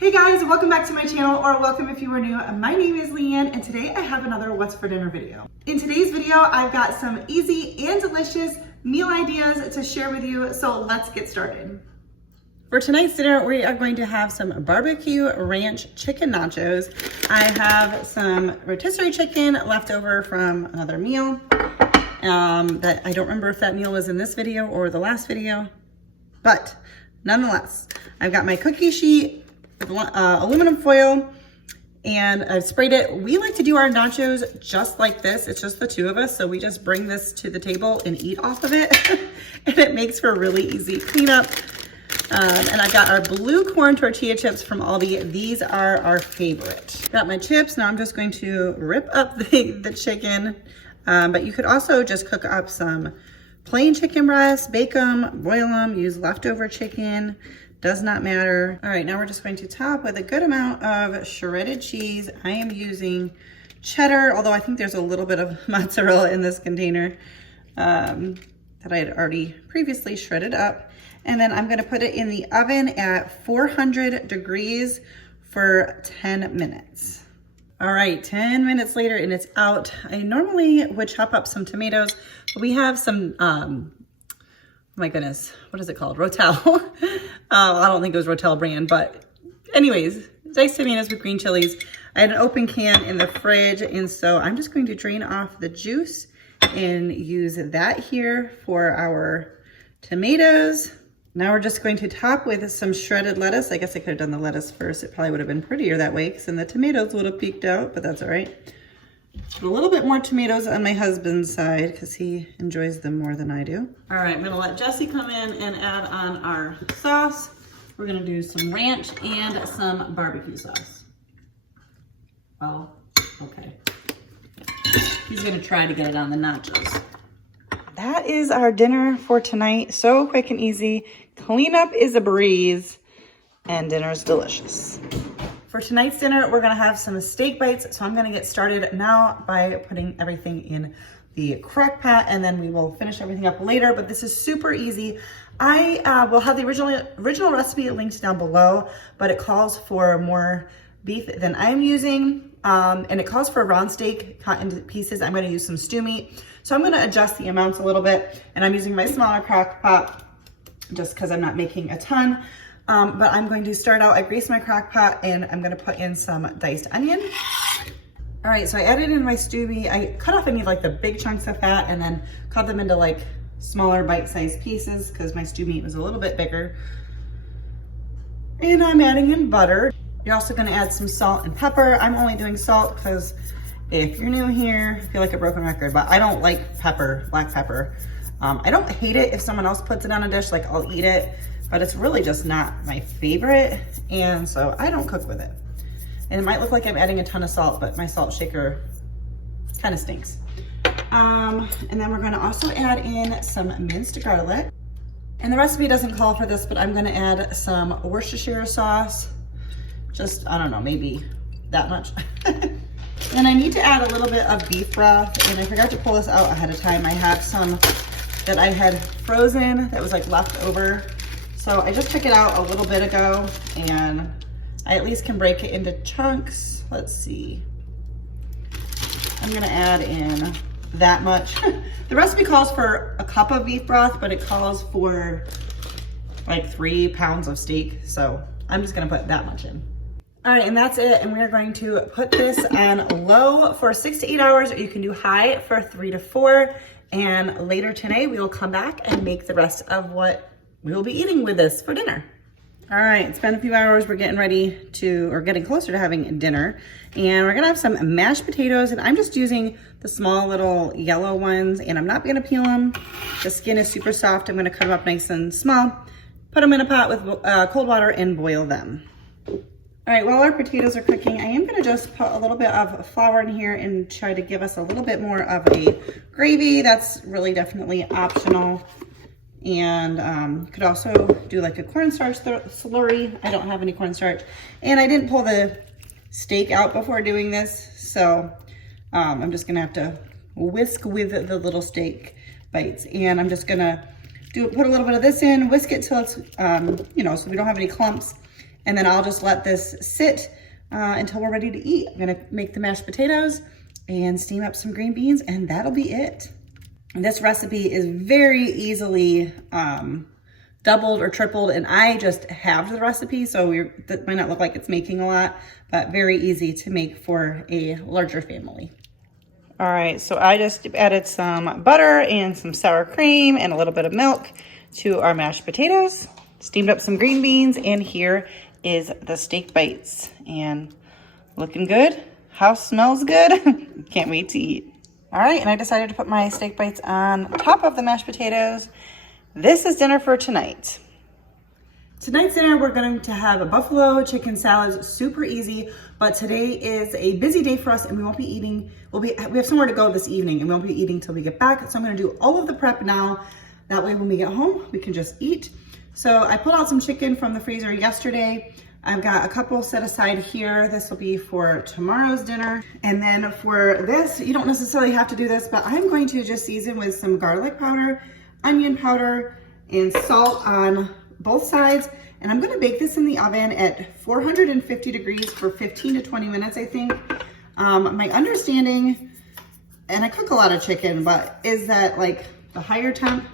Hey guys, welcome back to my channel, or welcome if you are new. My name is Leanne and today I have another what's for dinner video. In today's video, I've got some easy and delicious meal ideas to share with you, so let's get started. For tonight's dinner, we are going to have some barbecue ranch chicken nachos. I have some rotisserie chicken left over from another meal that I don't remember if that meal was in this video or the last video, but nonetheless, I've got my cookie sheet with aluminum foil, and I've sprayed it. We like to do our nachos just like this. It's just the two of us, so we just bring this to the table and eat off of it, and it makes for really easy cleanup. And I've got our blue corn tortilla chips from Aldi. These are our favorite. Got my chips. Now I'm just going to rip up the chicken, but you could also just cook up some plain chicken breasts, bake them, boil them, use leftover chicken. Does not matter. All right, now we're just going to top with a good amount of shredded cheese. I am using cheddar, although I think there's a little bit of mozzarella in this container that I had already previously shredded up. And then I'm gonna put it in the oven at 400 degrees for 10 minutes. All right, 10 minutes later and it's out. I normally would chop up some tomatoes, but we have some, oh my goodness, what is it called? Rotel. I don't think it was Rotel brand, but anyways, diced tomatoes with green chilies. I had an open can in the fridge, and so I'm just going to drain off the juice and use that here for our tomatoes. Now we're just going to top with some shredded lettuce. I guess I could have done the lettuce first. It probably would have been prettier that way, because then the tomatoes would have peeked out, but that's all right. A little bit more tomatoes on my husband's side because he enjoys them more than I do. All right, I'm gonna let Jesse come in and add on our sauce. We're gonna do some ranch and some barbecue sauce. Oh, okay. He's gonna try to get it on the nachos. That is our dinner for tonight. So quick and easy. Cleanup is a breeze and dinner is delicious. For tonight's dinner, we're gonna have some steak bites. So I'm gonna get started now by putting everything in the crock pot, and then we will finish everything up later, but this is super easy. I will have the original recipe linked down below, but it calls for more beef than I'm using, and it calls for a round steak cut into pieces. I'm gonna use some stew meat. So I'm gonna adjust the amounts a little bit, and I'm using my smaller crock pot just because I'm not making a ton. But I'm going to start out, I greased my crock pot and I'm gonna put in some diced onion. All right, so I added in my stew meat. I cut off any of like the big chunks of fat and then cut them into like smaller bite-sized pieces because my stew meat was a little bit bigger. And I'm adding in butter. You're also gonna add some salt and pepper. I'm only doing salt because if you're new here, I feel like a broken record, but I don't like pepper, black pepper. I don't hate it if someone else puts it on a dish, like I'll eat it, but it's really just not my favorite, and so I don't cook with it. And it might look like I'm adding a ton of salt, but my salt shaker kind of stinks. And then we're gonna also add in some minced garlic. And the recipe doesn't call for this, but I'm gonna add some Worcestershire sauce. Just, I don't know, maybe that much. And I need to add a little bit of beef broth, and I forgot to pull this out ahead of time. I have some that I had frozen that was like left over. So I just took it out a little bit ago, and I at least can break it into chunks. Let's see. I'm gonna add in that much. The recipe calls for a cup of beef broth, but it calls for like 3 pounds of steak. So I'm just gonna put that much in. All right, and that's it. And we're going to put this on low for 6 to 8 hours, or you can do high for 3 to 4. And later today, we will come back and make the rest of what we will be eating with this for dinner. All right, it's been a few hours. We're getting ready to, or getting closer to having dinner. And we're gonna have some mashed potatoes, and I'm just using the small little yellow ones, and I'm not gonna peel them. The skin is super soft. I'm gonna cut them up nice and small, put them in a pot with cold water and boil them. All right, while our potatoes are cooking, I am gonna just put a little bit of flour in here and try to give us a little bit more of a gravy. That's really definitely optional. And could also do like a cornstarch slurry. I don't have any cornstarch. And I didn't pull the steak out before doing this, so I'm just gonna have to whisk with the little steak bites. And I'm just gonna put a little bit of this in, whisk it till it's, so we don't have any clumps. And then I'll just let this sit until we're ready to eat. I'm gonna make the mashed potatoes and steam up some green beans, and that'll be it. And this recipe is very easily doubled or tripled, and I just have the recipe, so that might not look like it's making a lot, but very easy to make for a larger family. All right, so I just added some butter and some sour cream and a little bit of milk to our mashed potatoes, steamed up some green beans, and here is the steak bites. And looking good. House smells good. Can't wait to eat. All right, and I decided to put my steak bites on top of the mashed potatoes. This is dinner for tonight. Tonight's dinner, we're going to have a buffalo chicken salad, super easy, but today is a busy day for us and we won't be eating, we have somewhere to go this evening and we won't be eating till we get back. So I'm gonna do all of the prep now. That way when we get home, we can just eat. So I pulled out some chicken from the freezer yesterday. I've got a couple set aside here. This will be for tomorrow's dinner. And then for this, you don't necessarily have to do this, but I'm going to just season with some garlic powder, onion powder, and salt on both sides. And I'm gonna bake this in the oven at 450 degrees for 15 to 20 minutes, I think. My understanding, and I cook a lot of chicken, but is that like the higher temp,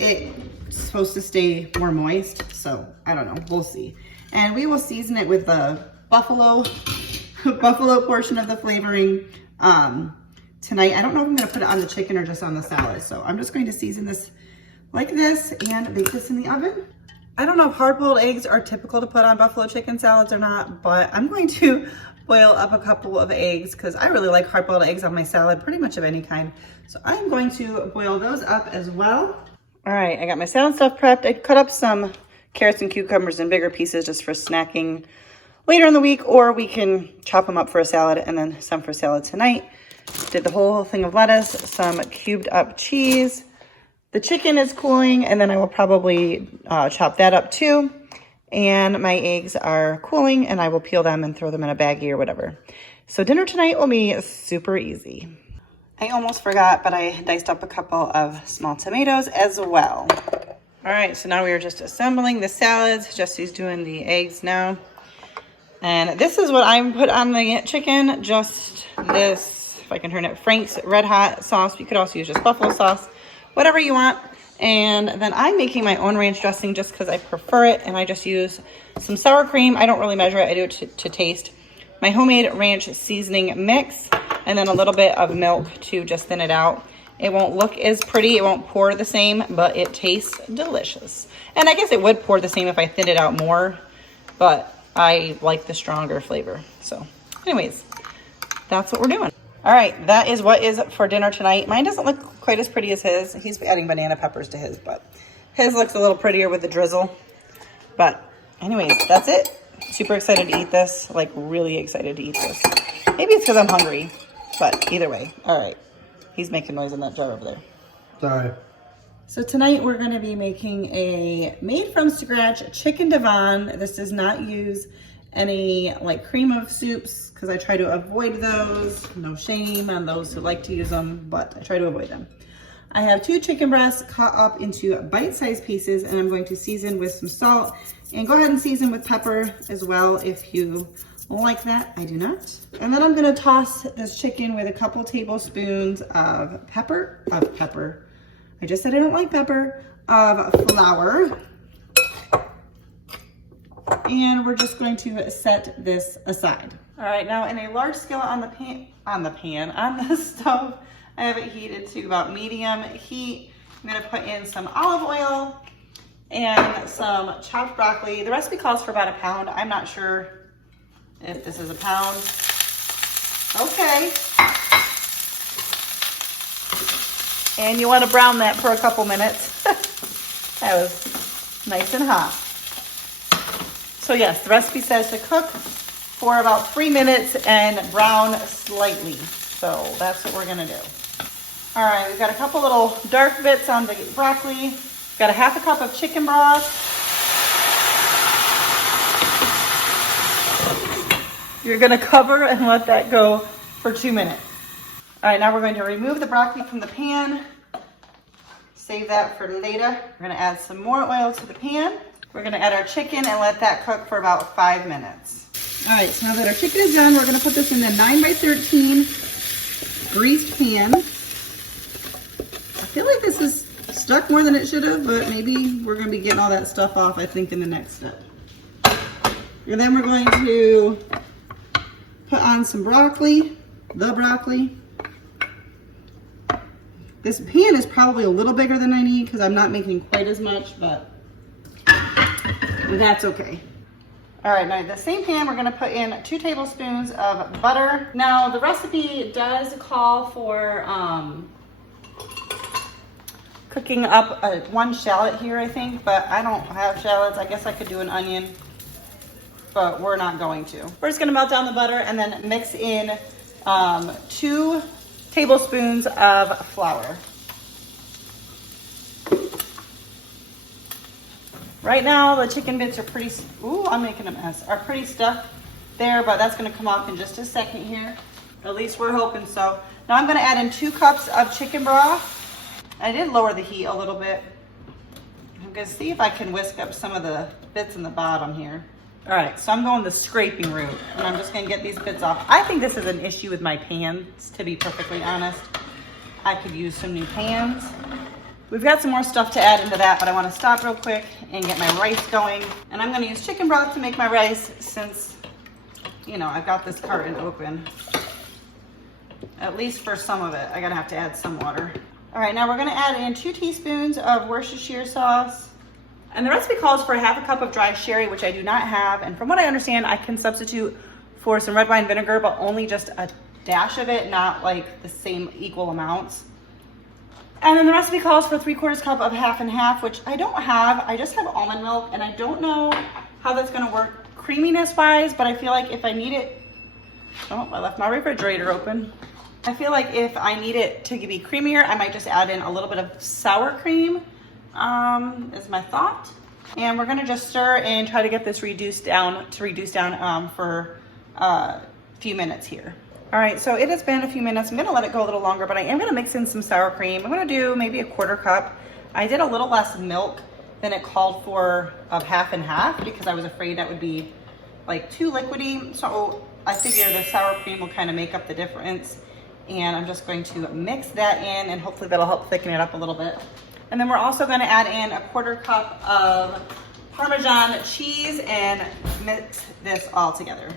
it's supposed to stay more moist. So I don't know, we'll see. And we will season it with the buffalo portion of the flavoring tonight. I don't know if I'm gonna put it on the chicken or just on the salad. So I'm just going to season this like this and bake this in the oven. I don't know if hard-boiled eggs are typical to put on buffalo chicken salads or not, but I'm going to boil up a couple of eggs because I really like hard-boiled eggs on my salad, pretty much of any kind. So I'm going to boil those up as well. All right, I got my salad stuff prepped. I cut up some carrots and cucumbers in bigger pieces just for snacking later in the week, or we can chop them up for a salad and then some for salad tonight. Did the whole thing of lettuce, some cubed up cheese. The chicken is cooling, and then I will probably chop that up too. And my eggs are cooling, and I will peel them and throw them in a baggie or whatever. So dinner tonight will be super easy. I almost forgot, but I diced up a couple of small tomatoes as well. All right, so now we are just assembling the salads. Jesse's doing the eggs now. And this is what I put on the chicken, just this, if I can turn it, Frank's Red Hot sauce. You could also use just buffalo sauce, whatever you want. And then I'm making my own ranch dressing just because I prefer it, and I just use some sour cream. I don't really measure it, I do it to taste. My homemade ranch seasoning mix, and then a little bit of milk to just thin it out. It won't look as pretty, it won't pour the same, but it tastes delicious. And I guess it would pour the same if I thinned it out more, but I like the stronger flavor. So anyways, that's what we're doing. All right, that is what is for dinner tonight. Mine doesn't look quite as pretty as his. He's adding banana peppers to his, but his looks a little prettier with the drizzle. But anyways, that's it. Super excited to eat this, like really excited to eat this. Maybe it's because I'm hungry, but either way. All right, he's making noise in that jar over there. Sorry. So tonight we're gonna be making a made from scratch chicken Devon. This does not use any like cream of soups because I try to avoid those. No shame on those who like to use them, but I try to avoid them. I have 2 chicken breasts cut up into bite-sized pieces, and I'm going to season with some salt, and go ahead and season with pepper as well if you like that. I do not. And then I'm gonna toss this chicken with a couple tablespoons of pepper. I just said I don't like pepper. Of flour. And we're just going to set this aside. All right, now in a large skillet on the stove, I have it heated to about medium heat. I'm gonna put in some olive oil and some chopped broccoli. The recipe calls for about a pound. I'm not sure if this is a pound. Okay. And you wanna brown that for a couple minutes. That was nice and hot. So yes, the recipe says to cook for about 3 minutes and brown slightly. So that's what we're gonna do. All right, we've got a couple little dark bits on the broccoli. We've got a half a cup of chicken broth. You're gonna cover and let that go for 2 minutes. All right, now we're going to remove the broccoli from the pan. Save that for later. We're gonna add some more oil to the pan. We're gonna add our chicken and let that cook for about 5 minutes. All right, so now that our chicken is done, we're gonna put this in the 9x13 greased pan. I feel like this is stuck more than it should have, but maybe we're gonna be getting all that stuff off, I think, in the next step. And then we're going to put on some broccoli, the broccoli. This pan is probably a little bigger than I need because I'm not making quite as much, but that's okay. All right, now the same pan, we're gonna put in 2 tablespoons of butter. Now the recipe does call for cooking up 1 shallot here, I think, but I don't have shallots. I guess I could do an onion, but we're not going to. We're just gonna melt down the butter and then mix in 2 tablespoons of flour. Right now, the chicken bits are pretty, ooh, I'm making a mess, are pretty stuck there, but that's gonna come off in just a second here. At least we're hoping so. Now I'm gonna add in 2 cups of chicken broth. I did lower the heat a little bit. I'm gonna see if I can whisk up some of the bits in the bottom here. All right, so I'm going the scraping route, and I'm just gonna get these bits off. I think this is an issue with my pans, to be perfectly honest. I could use some new pans. We've got some more stuff to add into that, but I wanna stop real quick and get my rice going. And I'm gonna use chicken broth to make my rice since, you know, I've got this carton open. At least for some of it, I'm gonna have to add some water. All right, now we're gonna add in 2 teaspoons of Worcestershire sauce. And the recipe calls for 1/2 cup of dry sherry, which I do not have. And from what I understand, I can substitute for some red wine vinegar, but only just a dash of it, not like the same equal amounts. And then the recipe calls for 3/4 cup of half and half, which I don't have. I just have almond milk, and I don't know how that's gonna work creaminess wise, but I feel like if I need it, oh, I left my refrigerator open. I feel like if I need it to be creamier, I might just add in a little bit of sour cream, is my thought. And we're gonna just stir and try to get this reduced down for a few minutes here. All right, so it has been a few minutes. I'm gonna let it go a little longer, but I am gonna mix in some sour cream. I'm gonna do maybe 1/4 cup. I did a little less milk than it called for of half and half because I was afraid that would be like too liquidy. So I figure the sour cream will kind of make up the difference. And I'm just going to mix that in and hopefully that'll help thicken it up a little bit. And then we're also gonna add in 1/4 cup of Parmesan cheese and mix this all together.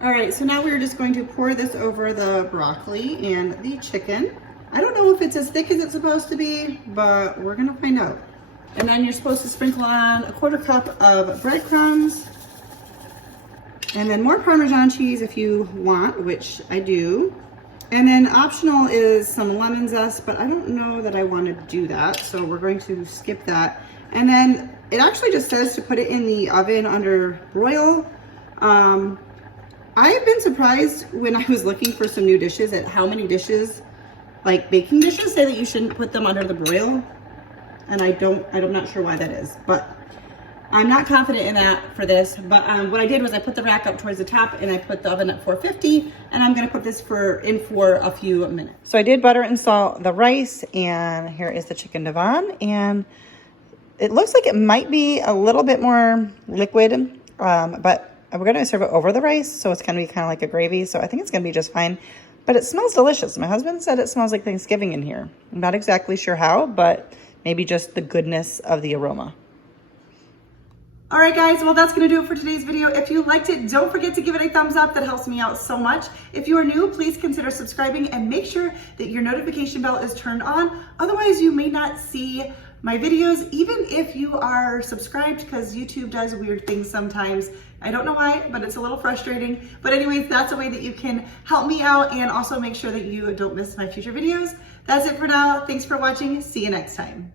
All right, so now we're just going to pour this over the broccoli and the chicken. I don't know if it's as thick as it's supposed to be, but we're gonna find out. And then you're supposed to sprinkle on 1/4 cup of breadcrumbs, and then more Parmesan cheese if you want, which I do. And then optional is some lemon zest, but I don't know that I want to do that, so we're going to skip that. And then it actually just says to put it in the oven under broil. I've been surprised when I was looking for some new dishes at how many dishes, like baking dishes, say that you shouldn't put them under the broil. And I'm not sure why that is, but I'm not confident in that for this. But what I did was I put the rack up towards the top and I put the oven at 450, and I'm gonna put this in for a few minutes. So I did butter and salt the rice, and here is the chicken devon. And it looks like it might be a little bit more liquid, but we're gonna serve it over the rice, so it's gonna be kind of like a gravy, so I think it's gonna be just fine. But it smells delicious. My husband said it smells like Thanksgiving in here. I'm not exactly sure how, but maybe just the goodness of the aroma. All right, guys, well, that's gonna do it for today's video. If you liked it, don't forget to give it a thumbs up. That helps me out so much. If you are new, please consider subscribing and make sure that your notification bell is turned on. Otherwise, you may not see my videos, even if you are subscribed, because YouTube does weird things sometimes. I don't know why, but it's a little frustrating. But anyways, that's a way that you can help me out and also make sure that you don't miss my future videos. That's it for now. Thanks for watching. See you next time.